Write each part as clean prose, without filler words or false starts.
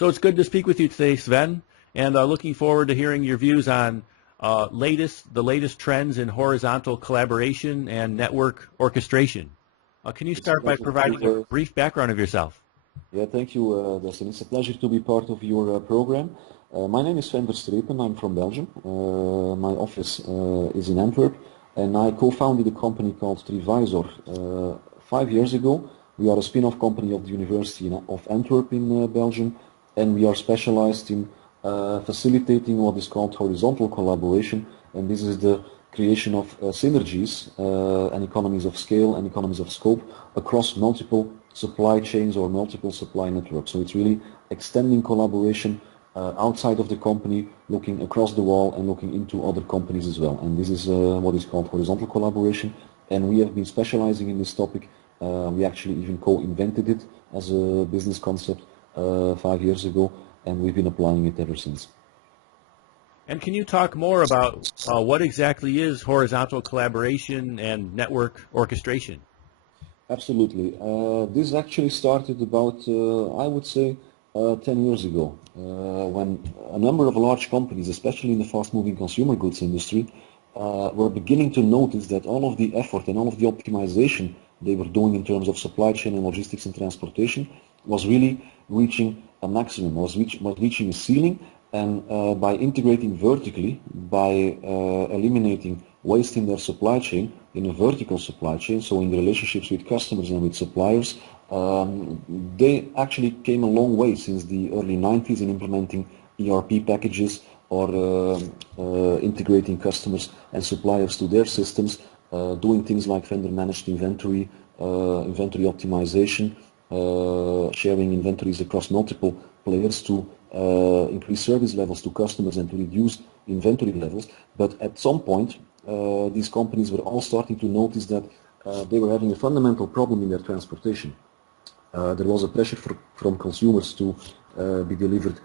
So it's good to speak with you today, Sven, and looking forward to hearing your views on the latest trends in horizontal collaboration and network orchestration. Can you start by providing a brief background of yourself? Yeah, thank you, Dustin. It's a pleasure to be part of your program. My name is Sven Verstrepen. I'm from Belgium. My office is in Antwerp, and I co-founded a company called TRI-VIZOR 5 years ago. We are a spin-off company of the University of Antwerp in Belgium, and we are specialized in facilitating what is called horizontal collaboration, and this is the creation of synergies and economies of scale and economies of scope across multiple supply chains or multiple supply networks. So it's really extending collaboration outside of the company, looking across the wall and looking into other companies as well. And this is what is called horizontal collaboration, and we have been specializing in this topic. We actually even co-invented it as a business concept 5 years ago, and we've been applying it ever since. And can you talk more about what exactly is horizontal collaboration and network orchestration? Absolutely. This actually started about, I would say, 10 years ago, when a number of large companies, especially in the fast-moving consumer goods industry, were beginning to notice that all of the effort and all of the optimization they were doing in terms of supply chain and logistics and transportation was really reaching a maximum, was reaching a ceiling. And by integrating vertically, by eliminating waste in their supply chain, in a vertical supply chain, so in the relationships with customers and with suppliers, they actually came a long way since the early 90s in implementing ERP packages or integrating customers and suppliers to their systems, doing things like vendor managed inventory, inventory optimization, sharing inventories across multiple players to increase service levels to customers and to reduce inventory levels. But at some point, these companies were all starting to notice that they were having a fundamental problem in their transportation. There was a pressure from consumers to be delivered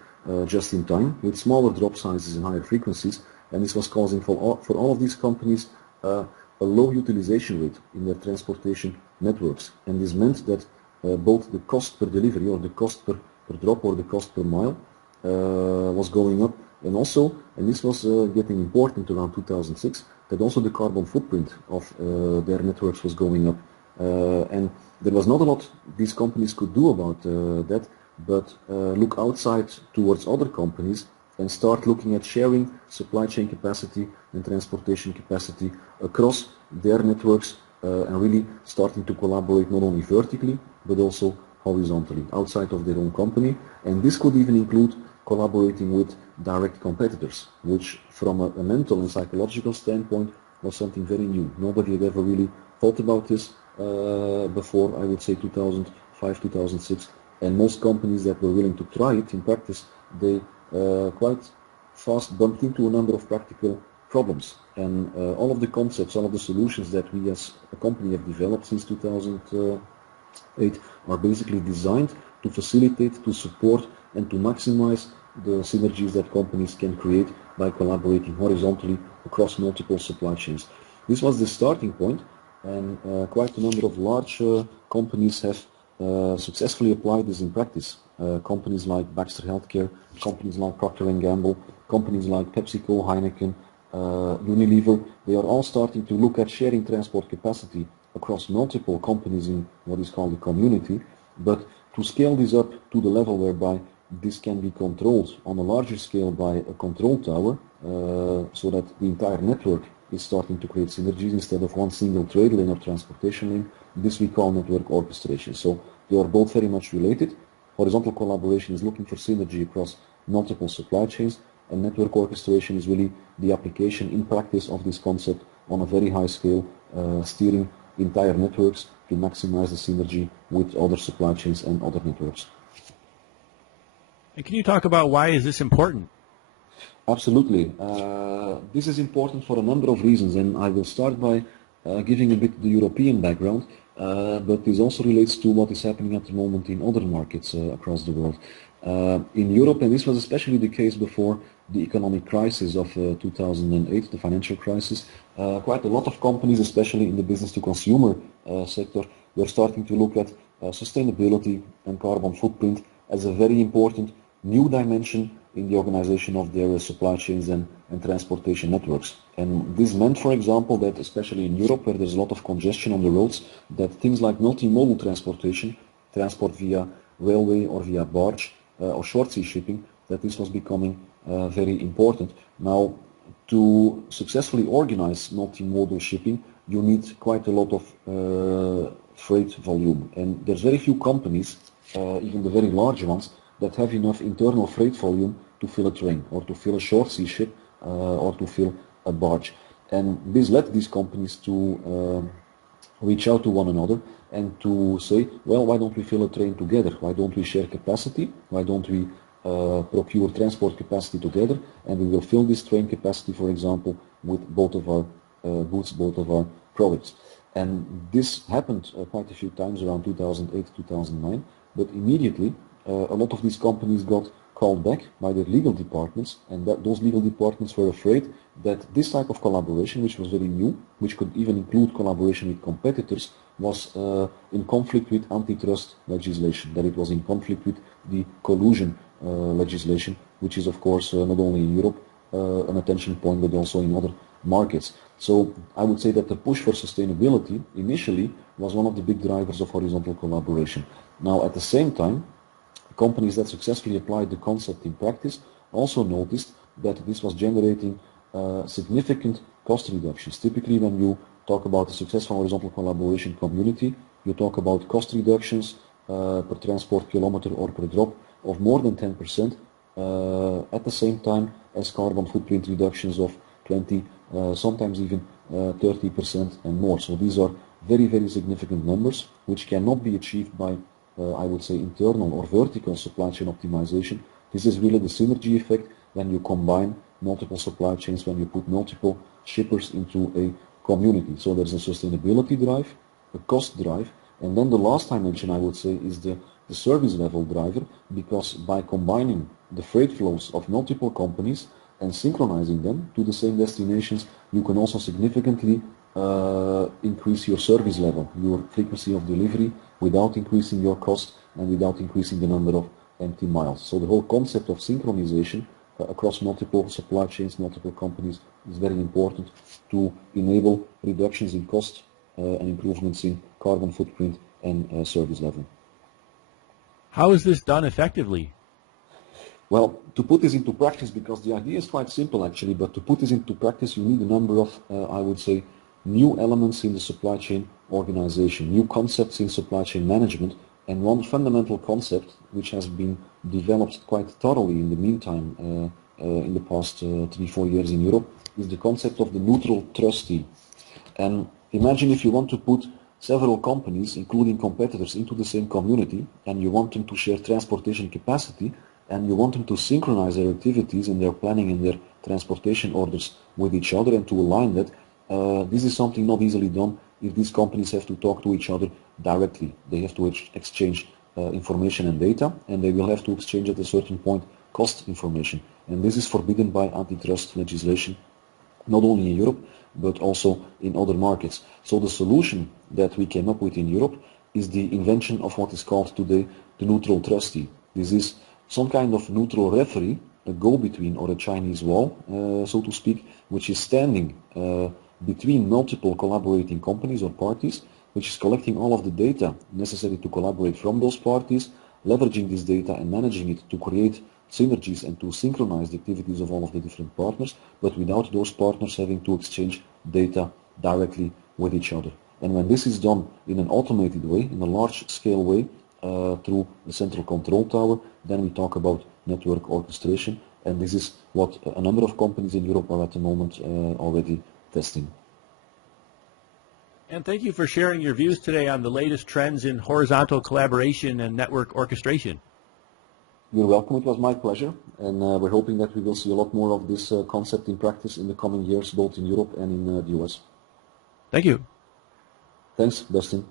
just in time with smaller drop sizes and higher frequencies, and this was causing for all of these companies a low utilization rate in their transportation networks. And this meant that both the cost per delivery or the cost per drop or the cost per mile was going up, and also, and this was getting important around 2006, that also the carbon footprint of their networks was going up. And there was not a lot these companies could do about that, but look outside towards other companies and start looking at sharing supply chain capacity and transportation capacity across their networks and really starting to collaborate not only vertically but also horizontally outside of their own company. And this could even include collaborating with direct competitors, which from a mental and psychological standpoint was something very new. Nobody had ever really thought about this before, I would say 2005, 2006, and most companies that were willing to try it in practice, they quite fast bumped into a number of practical problems. And all of the concepts, all of the solutions that we as a company have developed since 2008 are basically designed to facilitate, to support, and to maximize the synergies that companies can create by collaborating horizontally across multiple supply chains. This was the starting point, and quite a number of large companies have successfully applied this in practice. Companies like Baxter Healthcare, companies like Procter & Gamble, companies like PepsiCo, Heineken, Unilever, they are all starting to look at sharing transport capacity across multiple companies in what is called the community, but to scale this up to the level whereby this can be controlled on a larger scale by a control tower, so that the entire network is starting to create synergies instead of one single trade lane or transportation lane. This we call network orchestration. So they are both very much related. Horizontal collaboration is looking for synergy across multiple supply chains, and network orchestration is really the application in practice of this concept on a very high scale, steering entire networks to maximize the synergy with other supply chains and other networks. And can you talk about why is this important? Absolutely. This is important for a number of reasons, and I will start by giving a bit the European background, but this also relates to what is happening at the moment in other markets across the world. In Europe, and this was especially the case before the economic crisis of 2008, the financial crisis, quite a lot of companies, especially in the business-to-consumer sector, were starting to look at sustainability and carbon footprint as a very important new dimension in the organization of their supply chains and transportation networks. And this meant, for example, that especially in Europe, where there's a lot of congestion on the roads, that things like multimodal transportation, transport via railway or via barge or short sea shipping, that this was becoming very important. Now, to successfully organize multimodal shipping, you need quite a lot of freight volume. And there's very few companies, even the very large ones, that have enough internal freight volume to fill a train or to fill a short sea ship or to fill a barge. And this led these companies to reach out to one another and to say, well, why don't we fill a train together? Why don't we share capacity? Why don't we procure transport capacity together, and we will fill this train capacity, for example, with both of our goods, both of our products. And this happened quite a few times around 2008, 2009, but immediately a lot of these companies got called back by their legal departments, and that those legal departments were afraid that this type of collaboration, which was very new, which could even include collaboration with competitors, was in conflict with antitrust legislation, that it was in conflict with the collusion legislation, which is of course not only in Europe an attention point, but also in other markets. So I would say that the push for sustainability initially was one of the big drivers of horizontal collaboration. Now at the same time, companies that successfully applied the concept in practice also noticed that this was generating significant cost reductions. Typically when you talk about a successful horizontal collaboration community, you talk about cost reductions per transport kilometer or per drop of more than 10% at the same time as carbon footprint reductions of 20, sometimes even 30% and more. So these are very, very significant numbers which cannot be achieved by, I would say, internal or vertical supply chain optimization. This is really the synergy effect when you combine multiple supply chains, when you put multiple shippers into a community. So there's a sustainability drive, a cost drive, and then the last dimension I would say is the service level driver, because by combining the freight flows of multiple companies and synchronizing them to the same destinations, you can also significantly increase your service level, your frequency of delivery, without increasing your cost and without increasing the number of empty miles. So the whole concept of synchronization across multiple supply chains, multiple companies is very important to enable reductions in cost and improvements in carbon footprint and service level. How is this done effectively? Well, to put this into practice, because the idea is quite simple actually, but to put this into practice you need a number of, I would say, new elements in the supply chain organization, new concepts in supply chain management, and one fundamental concept which has been developed quite thoroughly in the meantime in the past 3-4 years in Europe is the concept of the neutral trustee. And imagine if you want to put several companies, including competitors, into the same community, and you want them to share transportation capacity, and you want them to synchronize their activities and their planning and their transportation orders with each other and to align that. This is something not easily done if these companies have to talk to each other directly. They have to exchange information and data, and they will have to exchange at a certain point cost information. And this is forbidden by antitrust legislation, not only in Europe, but also in other markets. So the solution that we came up with in Europe is the invention of what is called today the neutral trustee. This is some kind of neutral referee, a go-between or a Chinese wall, so to speak, which is standing between multiple collaborating companies or parties, which is collecting all of the data necessary to collaborate from those parties, leveraging this data and managing it to create synergies and to synchronize the activities of all of the different partners, but without those partners having to exchange data directly with each other. And when this is done in an automated way, in a large-scale way, through the central control tower, then we talk about network orchestration, and this is what a number of companies in Europe are at the moment already testing. And thank you for sharing your views today on the latest trends in horizontal collaboration and network orchestration. You're welcome. It was my pleasure, and we're hoping that we will see a lot more of this concept in practice in the coming years, both in Europe and in the US. Thank you. Thanks, Dustin.